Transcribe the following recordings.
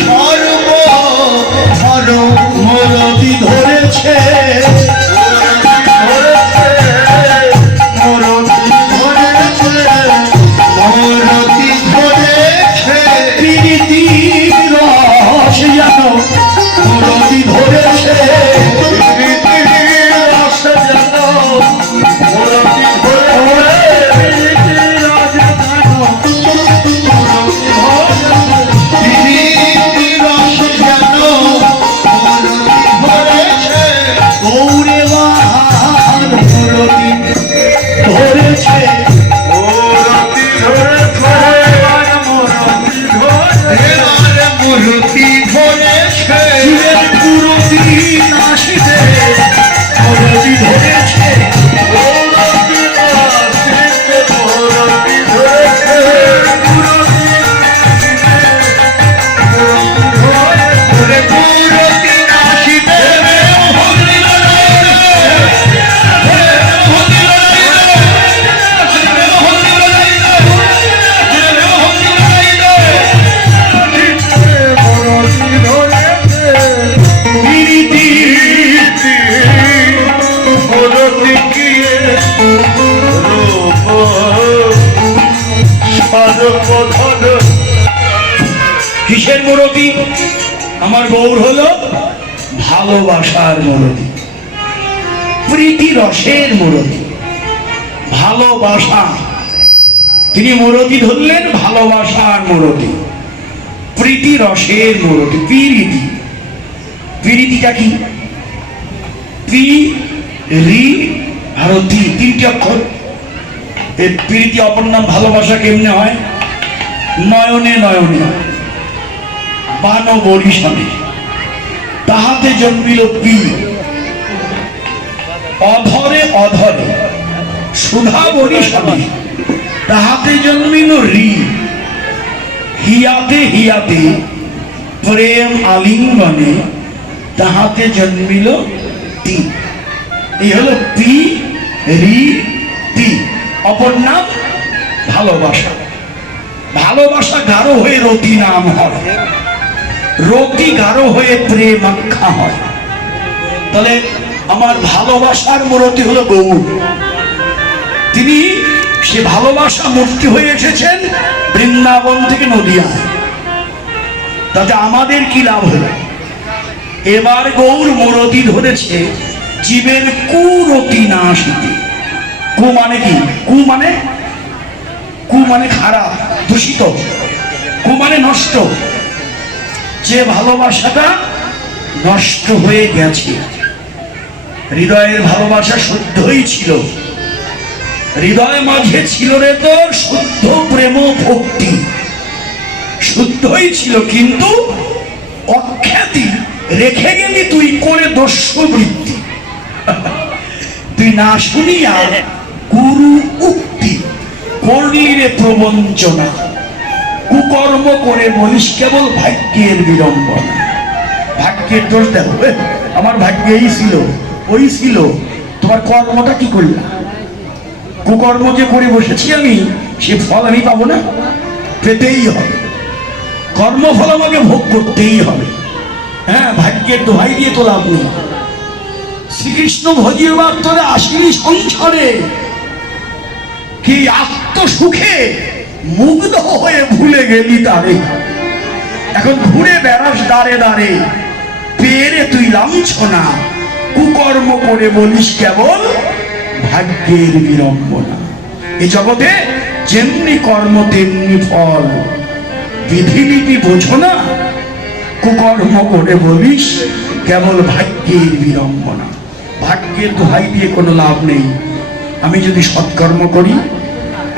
সর্বধর মরদি ধরেছে কিসের মুরতি? আমার গৌর হলো ভালোবাসার মুরতি, প্রীতি রসের মুরতি, ভালোবাসা। তিনি মুরতি ধরলেন ভালোবাসার মুরতি, প্রীতি রসের মুরতি, প্রীতি। প্রীতিটা কি? পি রি আর তি, তিনটি অক্ষর। এই প্রীতি অপর নাম ভালোবাসা কেমনে হয়? নয়নে নয়নে বান বরিশনে তাহাতে জন্মিল পি, অধরে অধরে সুধা বরিশনে তাহাতে জন্মিল রি, হিয়াতে হিয়াতে প্রেম আলিঙ্গনে তাহাতে জন্মিল তি। এই হলো পি রি তি, অপর নাম ভালোবাসা। ভালোবাসা গাঢ় হয়ে রতি নাম হয়, রতি গাঢ় হয়ে প্রেম আখ্যা হয়। তাহলে আমার ভালোবাসার মূর্তি হলো গৌর। তিনি সে ভালোবাসা মূর্তি হয়ে এসেছেন বৃন্দাবন থেকে নদিয়ায়। তাতে আমাদের কি লাভ হলো? এবার গৌর মূর্তি ধরেছে জীবের কুরতি নাশিতে। কু মানে কি? কু মানে খারাপ, দূষিত। কু মানে নষ্ট। যে ভালোবাসাটা নষ্ট হয়ে গেছে, হৃদয়ের ভালোবাসা শুদ্ধই ছিল, হৃদয় মাঝে ছিল রে তোর শুদ্ধ প্রেম ভক্তি, শুদ্ধই ছিল, কিন্তু অখ্যাতি রেখে গেলি তুই করে দস্যুবৃত্তি। তুই না শুনিয়া গুরু উক্তি করলি রে প্রবঞ্চনা, কুকর্ম করে বলিস কেবল ভাগ্যের বিড়ম্বনা। ভাগ্যের দোষ দেখো, আমার ভাগ্যে এই ছিল ওই ছিল, তোমার কর্মটা কি করলা? কুকর্ম যে করে বসেছি আমি, সে ফল আমি পাবো না, পেতেই হবে। কর্মফল আমাকে ভোগ করতেই হবে। হ্যাঁ, ভাগ্যের দোহাই দিয়ে তো লাভ নেই। শ্রীকৃষ্ণ ভজিবার তোরে আসিলি সংসারে, কি আত্মসুখে মুগ্ধ হয়ে ভুলে গেলি তারে। এখন ঘুরে বেড়াস দাঁড়ে দাঁড়ে, পেরে তুই লাঞ্ছনা, কুকর্ম করে বলিস কেবল ভাগ্যের বিড়ম্বনা। এই জগতে যেমনি কর্ম তেমনি ফল, বিধিনীতি বোঝো না, কুকর্ম করে বলিস কেবল ভাগ্যের বিড়ম্বনা। ভাগ্যের দোহাই দিয়ে কোনো লাভ নেই। আমি যদি সৎকর্ম করি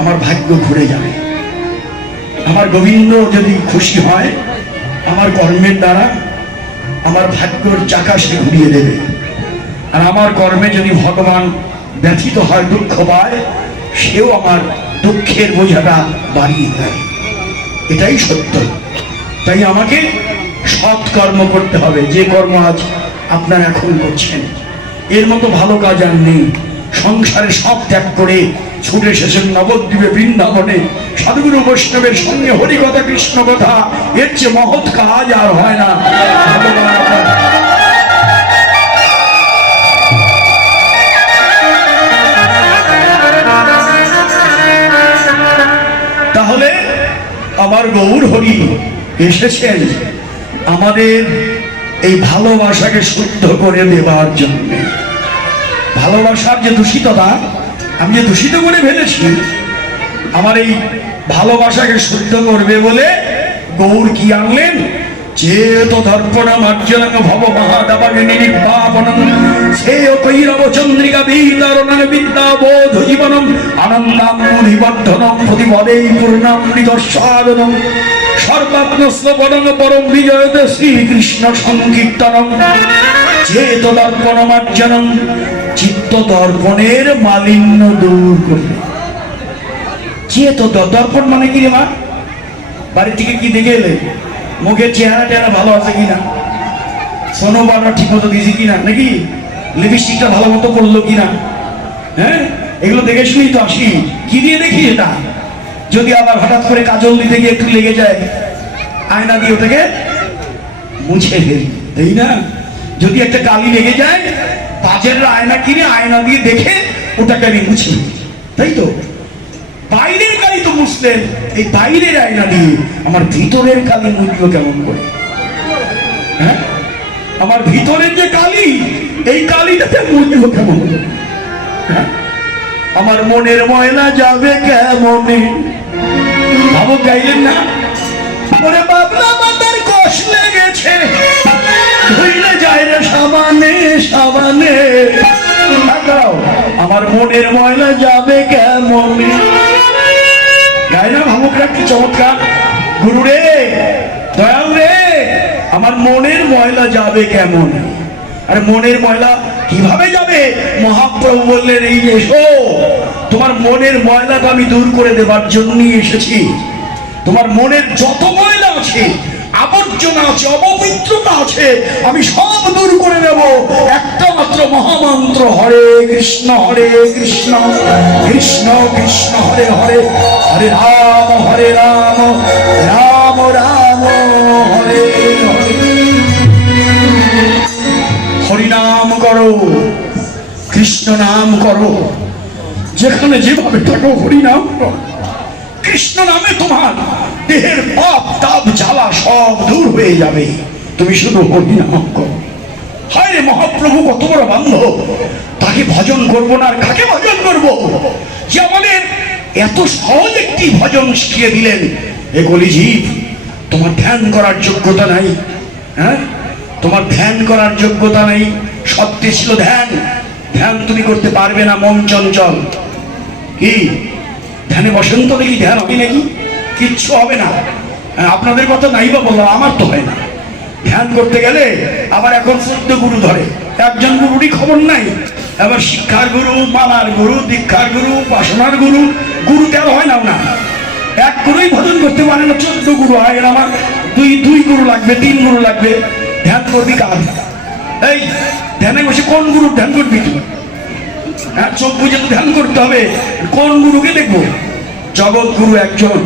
আমার ভাগ্য ঘুরে যাবে। আমার গোবিন্দ যদি খুশি হয় আমার কর্মের দ্বারা, আমার ভাগ্যর চাকা সে ঘুরিয়ে দেবে। আর আমার কর্মে যদি ভগবান ব্যথিত হয়, দুঃখ পায়, সেও আমার দুঃখের বোঝাটা বাড়িয়ে দেয়। এটাই সত্য। তাই আমাকে সৎ কর্ম করতে হবে। যে কর্ম আজ আপনারা এখন করছেন, এর মতো ভালো কাজ আর নেই। সংসারে সব ত্যাগ করে ছুটে এসেছেন নবদ্বীপে, বৃন্দাবনে সাধুগুরু বৈষ্ণবের সঙ্গে হরিকথা কৃষ্ণ কথা, এর চেয়ে মহৎ কাজ আর হয় না। তাহলে আমার গৌর হরি এসেছেন আমাদের এই ভালোবাসাকে শুদ্ধ করে দেবার জন্য। ভালোবাসার যে দূষিততা আমি যে দূষিত করে ফেলেছি, আমার এই ভালোবাসাকে শুদ্ধ করবে বলে গৌর কি আনলেন? চেত দর্পণ মার্জনং ভব মহাদাবাগে নির্বাপনং শ্রেয় কৈরব চন্দ্রিকা বিতরণং বিদ্যাবোধ জীবনং আনন্দামুনিবর্ধনং প্রতিপদেই পূর্ণামৃতস্বাদনং সর্বাত্মস্বপনং পরম বিজয়তে শ্রীকৃষ্ণ সংকীর্তনং চেত দর্পণ মার্জনং। চিত্ত দর্পণের মালিন্য দূর করবে। চেত দর্পণ মানে কি রে মা? বাড়ি থেকে কি দেখে এলে? মুখের চেহারা টেহারা ভালো আছে কিনা, সোনো বাটা ঠিক মতো দিয়েছি কিনা, নাকি লিপস্টিকটা ভালো মতো করলো কিনা, হ্যাঁ এগুলো দেখে শুনেই তো আসি। কি দিয়ে দেখি এটা? যদি আবার হঠাৎ করে কাজল দিতে গিয়ে একটু লেগে যায়, আয়না দিয়ে ওটাকে মুছে ফেলি, তাই না? যদি একটা কালি লেগে যায়, বাজের আয়না কিনে আয়না দিয়ে দেখে ওটাকে আমি মুছি, তাই তো? বাইরের কালি তো মুছলেন, এই বাইরের আয়না দিয়ে আমার ভিতরের কালি মুছলো কেমন করে? হ্যাঁ, আমার ভিতরের যে কালি, এই কালিটাতে মুছলো কেমন করে? হ্যাঁ, আমার মনের ময়লা যাবে কেমনে? ভাবো, গাইলেন না? ওরে বাবলা মাতার কষ লেগেছে, ধুইলে যায় রে সাবানে সাবানে। আমার মনের ময়লা যাবে কেমনে? গাই না ভাবুকরা, কি চমৎকার! গুরু রে, দয়াল রে, আমার মনের ময়লা যাবে কেমন? আরে মনের ময়লা কিভাবে যাবে? মহাপ্রভু বললেন, এই এসো, তোমার মনের ময়লাটা আমি দূর করে দেবার জন্যই এসেছি। তোমার মনের যত ময়লা আছে, আবর্জনা আছে, অপবিত্রতা আছে, আমি সব দূর করে দেব একটা মাত্র মহামন্ত্র হরে কৃষ্ণ কৃষ্ণ কৃষ্ণ হরে হরে, হরে রাম রাম রাম হরে হরে। হরিনাম করো, কৃষ্ণ নাম করো, যেখানে যেভাবে থাকো হরিনাম করো। কৃষ্ণ নামে তোমার দেহের পাপ তাপ জ্বালা সব দূর হয়ে যাবে, তুমি শুধু হরিনাম করো। হায় রে, মহাপ্রভু কত বড় বান্ধব, তাকে ভজন করবো না আর কাকে ভজন করবো? যে আমাদের এত সহজ একটি ভজন শিখিয়ে দিলেন। এ কলিজীব, তোমার ধ্যান করার যোগ্যতা নাই। হ্যাঁ, তোমার ধ্যান করার যোগ্যতা নেই। সত্যি ছিল ধ্যান, ধ্যান তুমি করতে পারবে না, মন চঞ্চল। কি ধ্যানে বসেন তো দেখি, ধ্যান হবে নাকি? কিচ্ছু হবে না। আপনাদের কথা নাই বা বললাম, আমার তো হয় না। ধ্যান করতে গেলে আবার এখন 14 গুরু ধরে, একজন গুরুরই খবর নাই। আবার শিক্ষার গুরু, মানার গুরু, দীক্ষার গুরু, উপাসনার গুরু, গুরু 13 হয় না। এক গুরুই ভজন করতে পারে না, 14 গুরু হয়। আমার দুই গুরু লাগবে, 3 গুরু লাগবে। ধ্যান করবি কার? এই ধ্যানে বসে কোন গুরু ধ্যান করবি তুই? হ্যাঁ, চোখ বুঝে তো ধ্যান করতে হবে। কোন গুরুকে দেখবো? জগৎ গুরু একজন,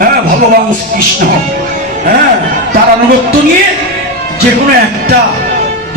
হ্যাঁ, ভগবান কৃষ্ণ। হ্যাঁ, তার আনুগত্য নিয়ে যে কোনো একটা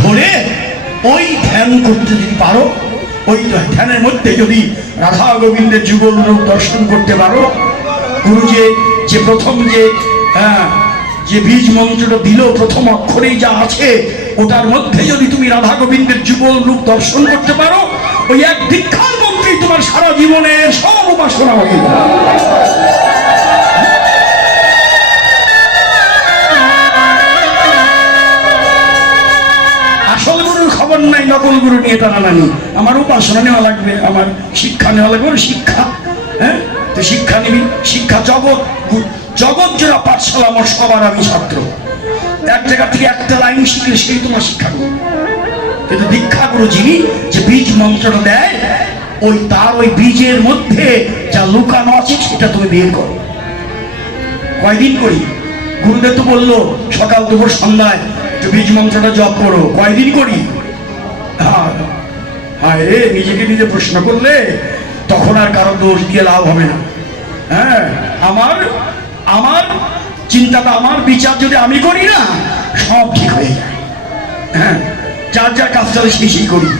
ধরে ওই ধ্যান করতে যদি পারো, ওই ধ্যানের মধ্যে যদি রাধা গোবিন্দের যুগল রূপ দর্শন করতে পারো, গুরু যে প্রথম যে বীজ মন্ত্রটা দিল, প্রথম অক্ষরেই যা আছে, ওটার মধ্যে যদি তুমি রাধা গোবিন্দের যুগল রূপ দর্শন করতে পারো, ওই এক দীক্ষার মন্ত্রেই তোমার সারা জীবনের সব উপাসনা হয়ে যাবে। আসল গুরুর খবর নাই, নকল গুরু নিয়ে টানাটানি। আমার উপাসনা নেওয়া লাগবে, আমার শিক্ষা নেওয়া লাগবে। শিক্ষা, হ্যাঁ, তো শিক্ষা নিবি। শিক্ষা জগৎ জোড়া পাঠশালা, আমার সবার আমি ছাত্র। এক জায়গা থেকে একটা লাইন শিখলে সেই তোমার শিক্ষা গুরু। কিন্তু দীক্ষা গুরু যিনি, যে বীজ মন্ত্রটা দেয়, ওই বীজের মধ্যে যা লুকানো আছে সেটা তুমি বের করো। কয়দিন করি? গুরুদেব তো বললো সকাল দুপুর সন্ধ্যায় বীজ মন্ত্রটা জপ করো। কয়দিন করি? হায় রে, নিজেকে নিজে প্রশ্ন করলে তখন আর কারো দোষ দিয়ে লাভ হবে না। হ্যাঁ, আমার আমার চিন্তাটা, আমার বিচার যদি আমি করি না, সব ঠিক হয়ে যায়। হ্যাঁ, যার যার কাজটা সেই করি,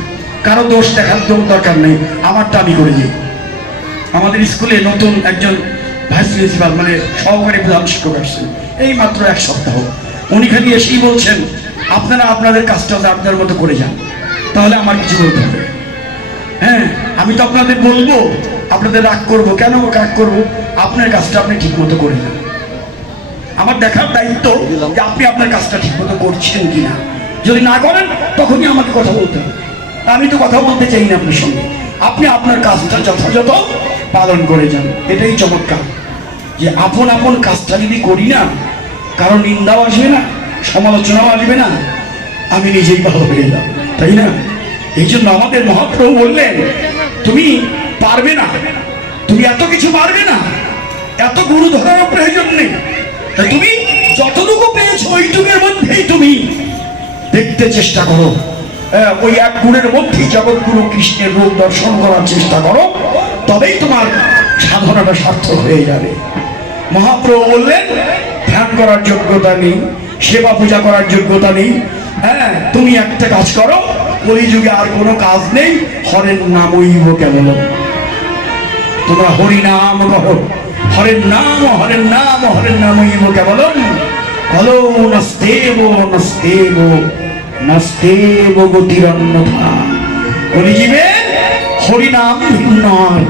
কারো দোষ দেখার দরকার নেই, আমারটা আমি করে দিই। আমাদের স্কুলে নতুন একজন ভাইস প্রিন্সিপাল, মানে সহকারী প্রধান শিক্ষক আসছেন এই মাত্র 1 সপ্তাহ। উনি খালি এসেই বলছেন, আপনারা আপনাদের কাজটা আপনার মতো করে যান, তাহলে আমার কিছু বলতে হবে। হ্যাঁ, আমি তো আপনাদের বলবো, আপনাদের রাগ করবো কেন? রাগ করবো? আপনার কাজটা আপনি ঠিক মতো করে যান। আমার দেখার দায়িত্ব যে আপনি আপনার কাজটা ঠিক মতো করছেন কিনা। যদি না করেন তখনই আমাকে কথা বলতে হবে। আমি তো কথা বলতে চাই না আপনার সঙ্গে। আপনি আপনার কাজটা যথাযথ পালন করে যান। এটাই চমৎকার, যে আপন আপন কাজটা যদি করি না, কারণ নিন্দাও আসবে না, সমালোচনাও আসবে না, আমি নিজেই ভালো হয়ে যাব, তাই না? এই জন্য আমাদের মহাপ্রভু বললেন, তুমি পারবে না, তুমি এত কিছু পারবে না, এত গুরু ধরার প্রয়োজন নেই। তুমি যতটুকু পেয়েছো ওইটুকুর মধ্যেই তুমি দেখতে চেষ্টা করো। ওই এক গুণের মধ্যেই জগৎগুরু কৃষ্ণের রূপ দর্শন করার চেষ্টা করো, তবেই তোমার সাধনাটা সার্থক হয়ে যাবে। মহাপ্রভু বললেন, ধ্যান করার যোগ্যতা নেই, সেবা পূজা করার যোগ্যতা নেই। হ্যাঁ, তুমি একটা কাজ করো, কলিযুগে আর কোনো কাজ নেই, হরের নামইব কেবল। তোমরা হরি নাম করো, হরের নাম, হরের নাম, হরের নামইব কেবলম। কলো নস্তেব নস্তেব নস্তেব গতিরন্যথা। কলিযুগে হরিনাম ভিন্ন নয়,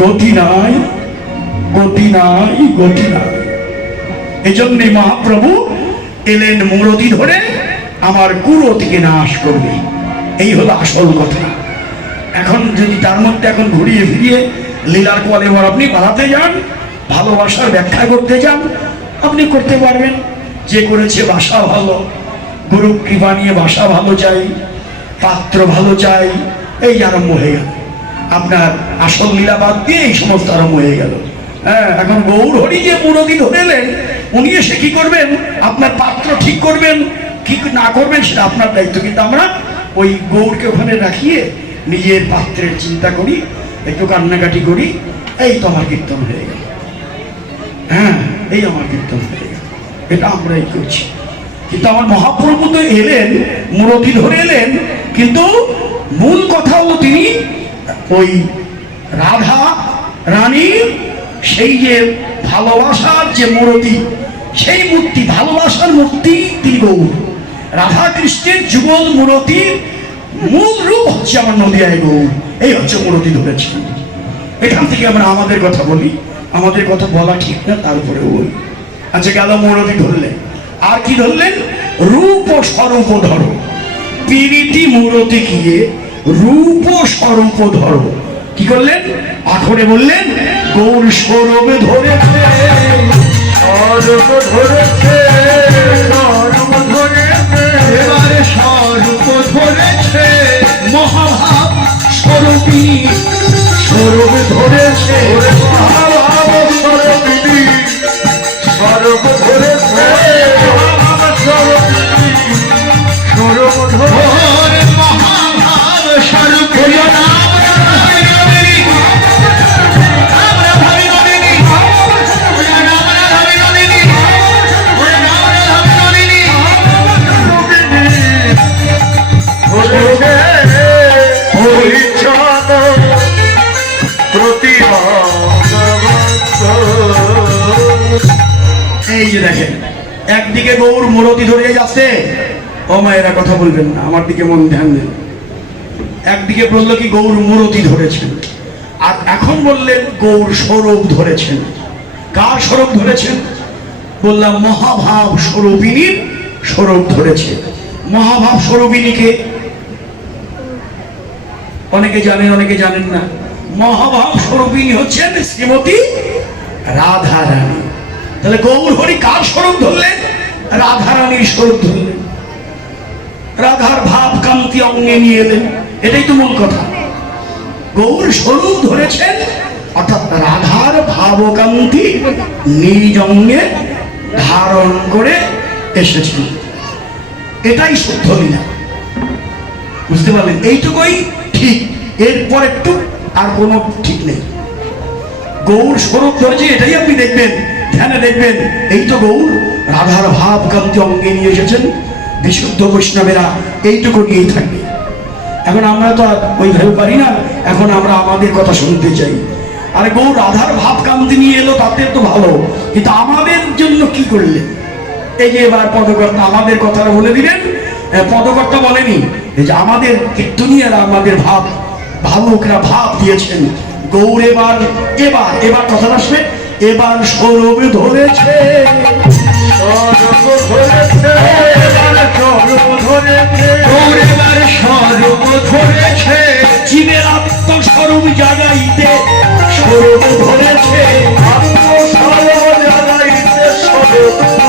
গতি নাই, গতি নাই, গতি নাই। এই জন্যে মহাপ্রভু এলেন মূরতি ধরে আমার কুরতিকে নাশ করবে। এই হলো আসল কথা। এখন যদি তার মধ্যে এখন ঘুরিয়ে ফিরিয়ে লীলার কোয়ালে আপনি বাড়াতে যান, ভালোবাসার ব্যাখ্যা করতে যান, আপনি করতে পারবেন। যে করেছে ভাষা ভালো, গুরু কৃপা নিয়ে ভাষা ভালো চাই, পাত্র ভালো চাই, এই আরম্ভ হয়ে গেল। আপনার আসল লীলা বাদ দিয়ে এই সমস্ত আরম্ভ হয়ে গেল। হ্যাঁ, এখন গৌর হরি যে মূরতি ধরেলেন, উনি এসে কি করবেন? আপনার পাত্র ঠিক করবেন কি না করবেন সেটা আপনার দায়িত্ব। কিন্তু আমরা ওই গৌরকে ওখানে রাখিয়ে নিজের পাত্রের চিন্তা করি, একটু কান্নাকাটি করি, এই তো আমার কীর্তন হয়ে গেল। হ্যাঁ, এই আমার কীর্তন হয়ে গেল, এটা আমরাই করছি। কিন্তু আমার মহাপ্রভু তো এলেন, মূরতি ধরে এলেন, কিন্তু মূল কথা হলো তিনি ওই রাধা রানী, সেই যে ভালোবাসার যে মূর্তি, সেই মূর্তি, ভালোবাসার মূর্তি তিনি গৌর। রাধা কৃষ্ণের যুগল মূর্তির মূল রূপ হচ্ছে আমার নদিয়ায় গৌর। এই হচ্ছে মূর্তি ধরেছেন। এখান থেকে আমরা আমাদের কথা বলি, আমাদের কথা বলা ঠিক না, তারপরে বলি। আচ্ছা, গেল মূর্তি ধরলেন, আর কি ধরলেন? রূপ স্বরূপ ধরো। পিরিতি মূর্তি গিয়ে রূপ স্বরূপ ধরো। কি করলেন? আখরে বললেন, গৌর স্বরূপে ধরেছে, স্বরূপ ধরেছে, স্বরূপ ধরেছে, এবারে স্বরূপ ধরেছে, মহাভাব স্বরূপী স্বরূপ ধরেছে, মহাভাব স্বরূপী স্বরূপ ধরেছে, মহাভাব স্বরূপী স্বরূপ ধরে, মহাভাব স্বরূপ এই যে দেখেন, একদিকে গৌর মূরতি ধরে যাচ্ছে। ও মায়েরা, কথা বলবেন না, আমার দিকে মন ধ্যান দেন। একদিকে বললো কি গৌর মূরতি ধরেছেন, আর এখন বললেন গৌর স্বরূপ ধরেছেন। কার স্বরূপ ধরেছেন? বললাম মহাভাব স্বরূপিনীর স্বরূপ ধরেছে। মহাভাব স্বরূপিনীকে অনেকে জানেন, অনেকে জানেন না। মহাভাব স্বরূপিনী হচ্ছেন শ্রীমতী রাধা রানী। তাহলে গৌর হরি কার স্বরূপ ধরলেন? রাধা রানীর স্বরূপ ধরলেন। রাধার ভাব কান্তি অঙ্গে নিয়ে এলেন, এটাই তো মূল কথা। গৌর স্বরূপ ধরেছেন, অর্থাৎ রাধার ভাবকান্তি নিজ অঙ্গে ধারণ করে এসেছেন। এটাই শুদ্ধ লীলা। বুঝতে পারলেন? এইটুকুই ঠিক, এরপর একটু আর কোনো ঠিক নেই। গৌর স্বরূপ ধরেছে, এটাই আপনি দেখবেন, ধ্যানে দেখবেন। এই তো গৌর রাধার ভাব কান্তি অঙ্গে নিয়ে এসেছেন। বিশুদ্ধ বৈষ্ণবেরা এইটুকু নিয়েই থাকবে। এখন আমরা তো আর ওইভাবে পারি না, এখন আমরা আমাদের কথা শুনতে চাই। আরে গৌর রাধার ভাব কান্তি নিয়ে এলো, তাতে তো ভালো, কিন্তু আমাদের জন্য কি করলে? এই যে এবার পদকর্তা আমাদের কথাটা বলে দিলেন। পদকর্তা বলেনি, এই যে আমাদের দুনিয়ারা আমাদের ভাব, ভাবুকরা ভাব দিয়েছেন। গৌর এবার এবার এবার কথা আসবে, এবার স্বরূপ ধরেছে, গৌর এবার স্বরূপ ধরেছে, জীবের আত্মস্বরূপ জাগাইতে স্বরূপ ধরেছে, আত্মস্বরূপ জাগাইতে স্বরূপ